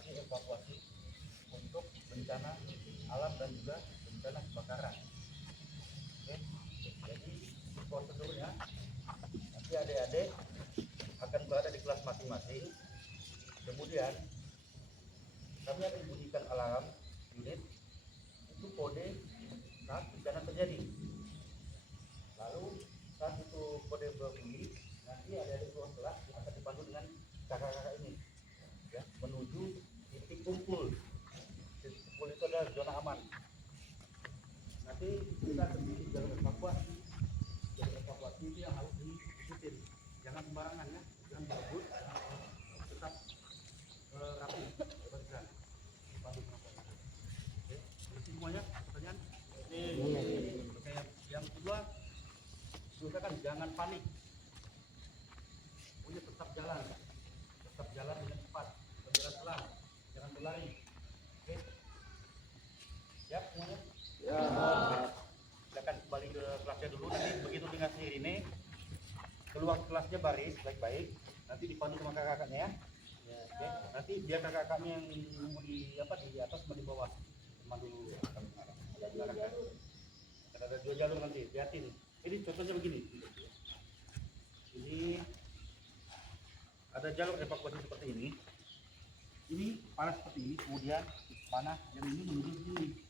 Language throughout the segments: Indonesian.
ini evakuasi untuk bencana alam dan juga bencana kebakaran. Oke, jadi prosedurnya nanti adik-adik akan berada di kelas masing-masing. Kemudian kami akan bunyikan alarm unit itu kode saat bencana terjadi. Lalu saat itu kode berbunyi, nanti adik-adik keluar kelas akan dipandu dengan kakak-kakak ini ya, menuju titik kumpul. Titik kumpul itu adalah zona aman. Nanti kita akan di jalur evakuasi. Jalur evakuasi itu yang harus diikutin, jangan sembarangan ya, jangan berebut, tetap rapi barisan. Oke, semuanya pertanyaan. Oke, yang kedua, usahakan jangan panik. Punya tetap jalan dengan cepat, berjalan pelan, jangan berlari. Oke, siap semuanya? Ya. Silakan kembali ke kelasnya dulu. Nanti begitu dengar ini, keluar kelasnya baris baik-baik. Nanti dipandu sama kakak-kakaknya ya. Oke, nanti biar kakak-kakaknya yang di atas sama di bawah pemandu arahkan. Ada 2 jalur nanti, lihatin. Ini contohnya begini. Ini ada jalur evakuasi seperti ini. Ini panah seperti ini, kemudian panah yang ini menuju sini.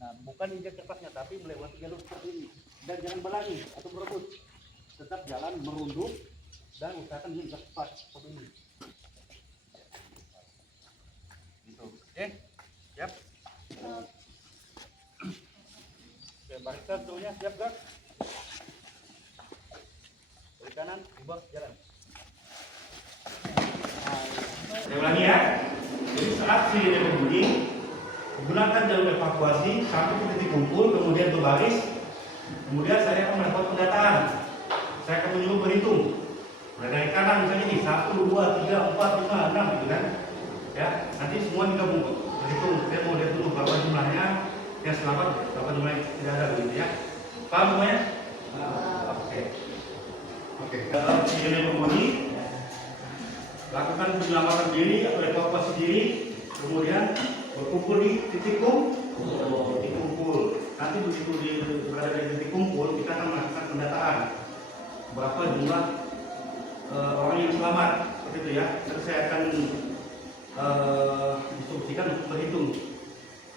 Nah, bukan injak kertasnya, tapi melewati jalur seperti ini. Dan jangan berlari atau berebut. Tetap jalan merunduk dan usahakan dia bisa cepat seperti ini. Gitu. Oke, siap. Oke, barisan semuanya siap gak? Dari kanan, ubah jalan. Saya ulangi ya. Jadi saat sirine berbunyi, gunakan jalur evakuasi sampai ke titik kumpul, kemudian berbaris. Kemudian saya akan melakukan pendataan. Saya akan menyuruh berhitung. Mulai dari kanan misalnya ini 1, 2, 3, 4, 5, 6 gitu kan. Ya, nanti semua digabung berhitung. Saya mau lihat dulu berapa jumlahnya. Yang selamat berapa jumlahnya tidak ada begitu ya. Paham semuanya? Oke. Kalau sirine berbunyi, lakukan penyelamatan diri atau evakuasi diri, kemudian berkumpul di titik kumpul. Nanti begitu berada di titik kumpul, kita akan melakukan pendataan berapa jumlah orang yang selamat, seperti itu ya. Terus saya akan instruksikan untuk berhitung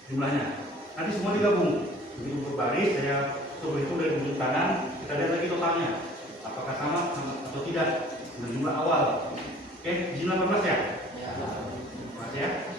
jumlahnya. Nanti semua digabung, begitu berbaris, saya suruh hitung dari ujung kanan. Kita lihat lagi totalnya, apakah sama atau tidak dengan jumlah awal. Oke, izin 18 ya? Ya. Mas ya.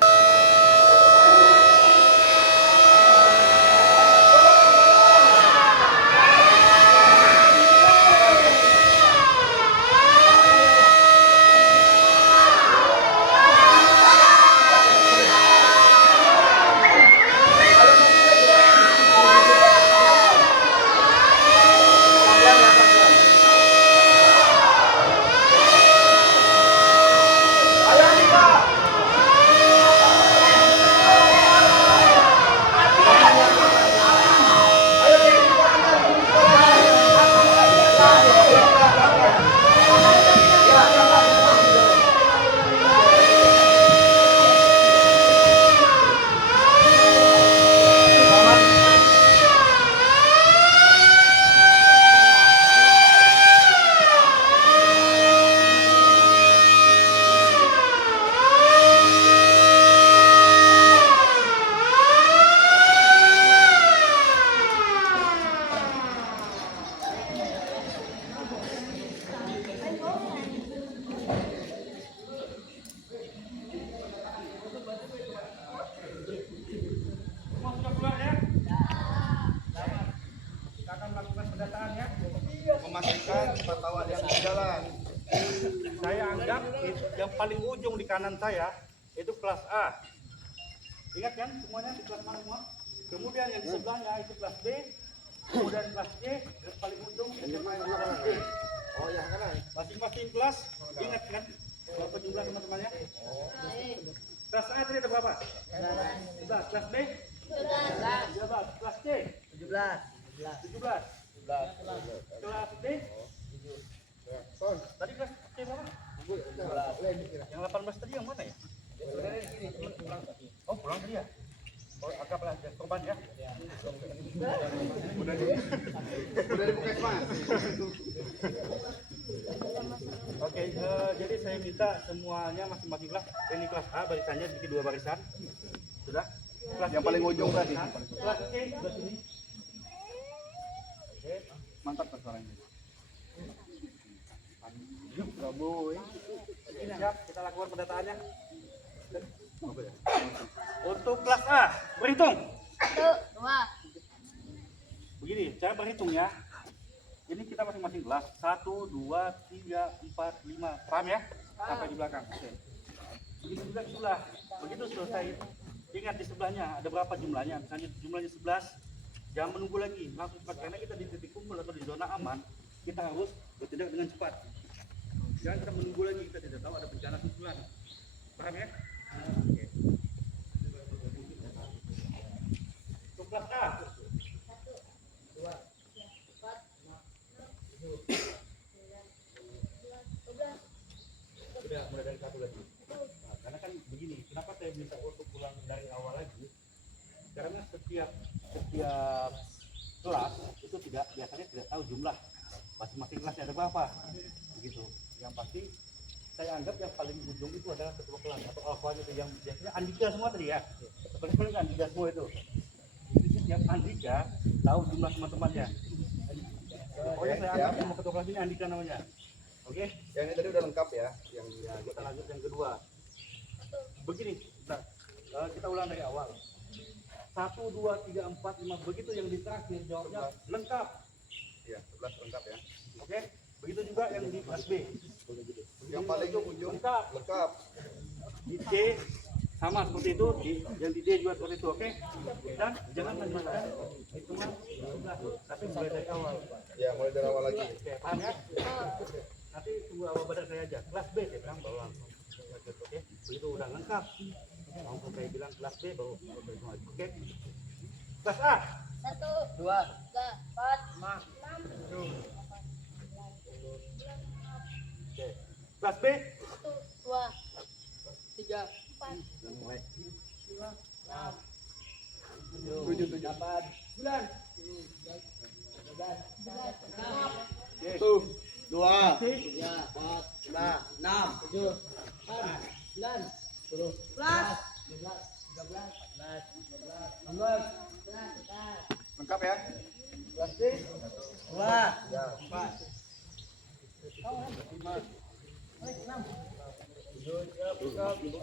Memastikan pantauan yang berjalan. Saya anggap yang paling ujung di kanan saya itu kelas A. Ingat kan semuanya di kelas mana semua? Kemudian yang di sebelahnya itu kelas B, kemudian kelas C, dan paling ujung SMA yang kelas D. Oh ya kanan. Masing-masing kelas ingat kan berapa jumlah teman-temannya? Kelas A tadi ada berapa? 11. Kelas B? 12. Kelas C? 17. Kelas D? Tadi kelas C berapa? Yang 18 tadi yang mana ya? tangkaplah korban ya. Udah dibuka semua. Oke, jadi saya minta semuanya masing-masing kelas. Ini kelas A barisannya bikin 2 barisan. Sudah? Kelas Yang paling ujung tadi. Kelas C sebelah sini. Oke, Mantap Pak suaranya. Prabowo ya. siap kita lakukan pendataannya. Untuk kelas A, berhitung. 1, 2. Begini, cara berhitungnya. Ini kita masing-masing kelas. 1, 2, 3, 4, 5. Paham ya? Sampai di belakang. Oke. Begitu juga di sebelah. Begitu selesai. Ingat di sebelahnya ada berapa jumlahnya. Misalnya jumlahnya 11. Jangan menunggu lagi. Langsung cepat. Karena kita di titik kumpul atau di zona aman. Kita harus bertindak dengan cepat. Jangan kita menunggu lagi. Kita tidak tahu ada bencana susulan. Paham ya? Oke. Untuk kelas A. Sudah mulai dari 1 lagi. Nah, karena kan begini, kenapa saya minta untuk pulang dari awal lagi? Karena setiap kelas itu biasanya tidak tahu jumlah masing-masing kelasnya ada berapa, begitu. Yang pasti saya anggap yang paling ujung itu adalah ketua kelas atau alfanya itu yang biasanya Andika semua tadi ya. Sebenarnya Andika semua itu. Jadi setiap Andika tahu jumlah teman-temannya. Pokoknya saya anggap semua ketua kelas ini Andika namanya. Oke? Yang ini tadi udah lengkap ya. Ya, kita lanjut yang kedua. Begini, kita ulang dari awal. 1, 2, 3, 4, 5. Begitu yang di terakhir jawabnya lengkap. Iya, 11 lengkap ya. Oke? Begitu juga yang di kelas B. Yang paling ujung lengkap. lengkap. Di C sama seperti itu, yang di D juga seperti itu, oke? Dan jangan lanjutkan hitungan sebelah, tapi mulai dari awal. Ya, mulai dari awal lagi. Oke, paham ya? Nanti tunggu awal badan saya aja. Kelas B saya bilang baru langsung. Oke? Begitu udah lengkap. Langsung saya bilang kelas B baru hitung lagi. Oke? Kelas A. 1, 2, 3, 4, 5, 6, Oke. Kelas B. 1, 2, 3, 4, Mulai. 5, 6, 7, 7. 8, 9, 10, 11, 12, 13, 14, 1, 2, 3, 4, 5, 6, 7, 8, 9, 10, 11, 12, 13, 14, 15, 16, lengkap ya. Kelas C. 2, Ya. 4, 5, 6,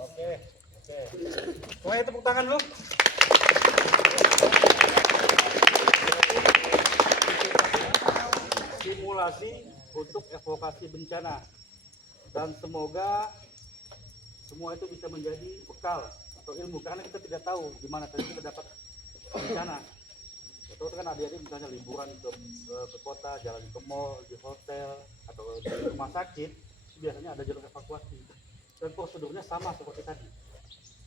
Oke. Semuanya tepuk tangan dulu. Simulasi untuk evakuasi bencana. Dan semoga semua itu bisa menjadi bekal atau ilmu karena kita tidak tahu di mana tadi kita dapat bencana. Atau kan adik-adik misalnya liburan ke kota, jalan ke mall, di hotel atau di rumah sakit, biasanya ada jalur evakuasi. Dan prosedurnya sama seperti tadi.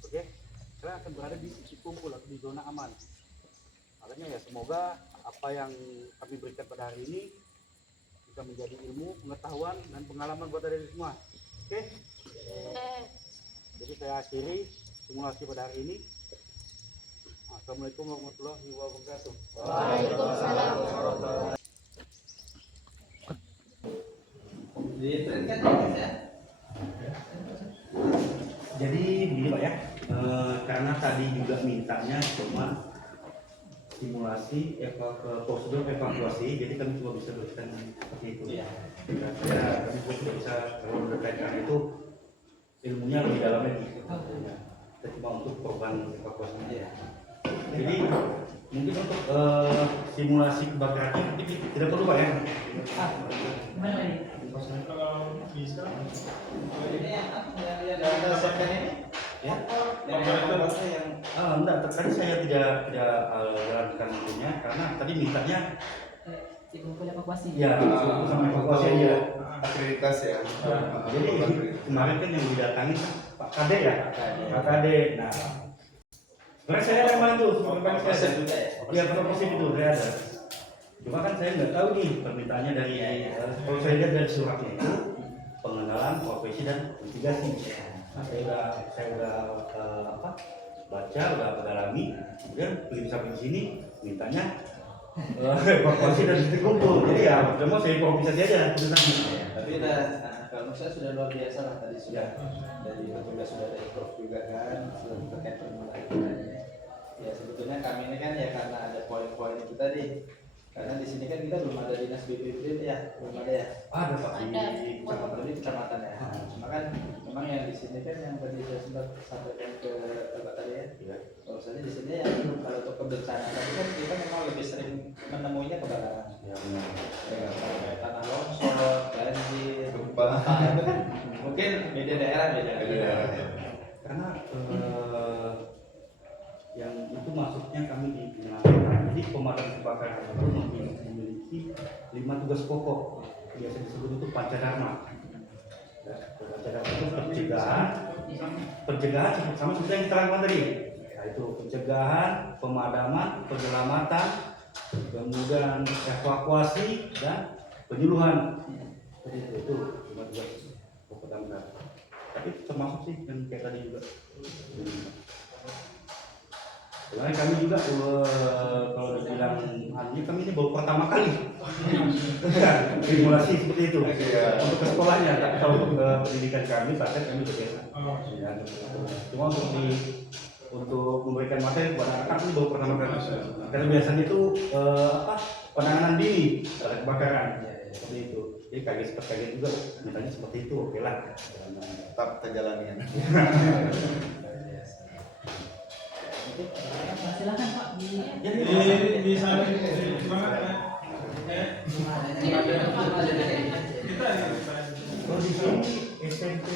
Oke? Karena akan berada di titik kumpul atau di zona aman. Makanya ya semoga apa yang kami berikan pada hari ini bisa menjadi ilmu, pengetahuan, dan pengalaman buat adik-adik semua. Oke? Jadi saya akhiri simulasi pada hari ini. Assalamualaikum warahmatullahi wabarakatuh. Waalaikumsalam. Jadi begini Pak ya, karena tadi juga mintanya cuma simulasi prosedur evakuasi, jadi kami cuma bisa berikan seperti itu. Ya. Kami tidak bisa kalau berkaitan itu ilmunya lebih dalam lagi. Kita cuma untuk korban evakuasi aja. Jadi mungkin untuk simulasi kebakarannya mungkin tidak perlu Pak ya. Kalau bisa Ada sekan ini? Ya. Yang Enggak, tadi saya tidak jalankan itunya karena tadi mintanya Kumpul evakuasi. ya sama evakuasi aja. akreditasi ya. Jadi kemarin kan yang didatangi Pak Kade ya, Pak Kade. Nah, sebenarnya saya yang bantu, sebenarnya saya ada. Iya, profesi itu saya ada. Cuma kan saya nggak tahu nih permintaannya dari kalau saya lihat dari suratnya itu pengenalan profesi dan mitigasi. Nah, saya udah baca, udah dalami, kemudian begitu sampai di sini mintanya evakuasi dan titik kumpul. Jadi ya cuma saya improvisasi aja putusannya. Tapi udah, kalau saya sudah luar biasa lah tadi sudah dari petugas sudah ada improv juga kan, sudah terkait permasalahannya. Ya sebetulnya kami ini kan ya karena ada poin-poin itu tadi. Karena di sini kan kita belum ada dinas BPD ya, belum ada ya. Ada Pak Di kecamatan ini kecamatan ya. Cuma kan memang yang di sini kan yang tadi saya sempat sampaikan ke Bapak tadi ya. Iya. Bahwasanya di sini ya kalau untuk kebencanaan tadi kan kita memang lebih sering menemuinya kebakaran. Ya benar. Ya, kayak tanah longsor, banjir, Gempa. itu kan mungkin beda daerah beda. Karena yang itu masuknya kami di penyelamatan. Jadi pemadam kebakaran itu memiliki 5 tugas pokok. Biasa disebut itu pancadharma. Ya, pancadharma itu pencegahan sama seperti yang diterangkan tadi. Yaitu pencegahan, pemadaman, penyelamatan, kemudian evakuasi dan penyuluhan. Seperti itu 5 tugas pokok damkar. Tapi termasuk sih yang kayak tadi juga. Sebenarnya kami juga kalau dibilang ini kami ini baru pertama kali simulasi seperti itu untuk ke sekolahnya, tapi kalau untuk pendidikan kami praktek kami berbiasa. Ya, cuma untuk memberikan materi kepada anak-anak ini baru pertama kali. Karena biasanya itu penanganan dini terhadap kebakaran seperti itu. Jadi kaget juga, misalnya seperti itu, oke lah. Tetap kita jalani ya. Silakan Pak. Di sana di mana? Kalau di sini SMP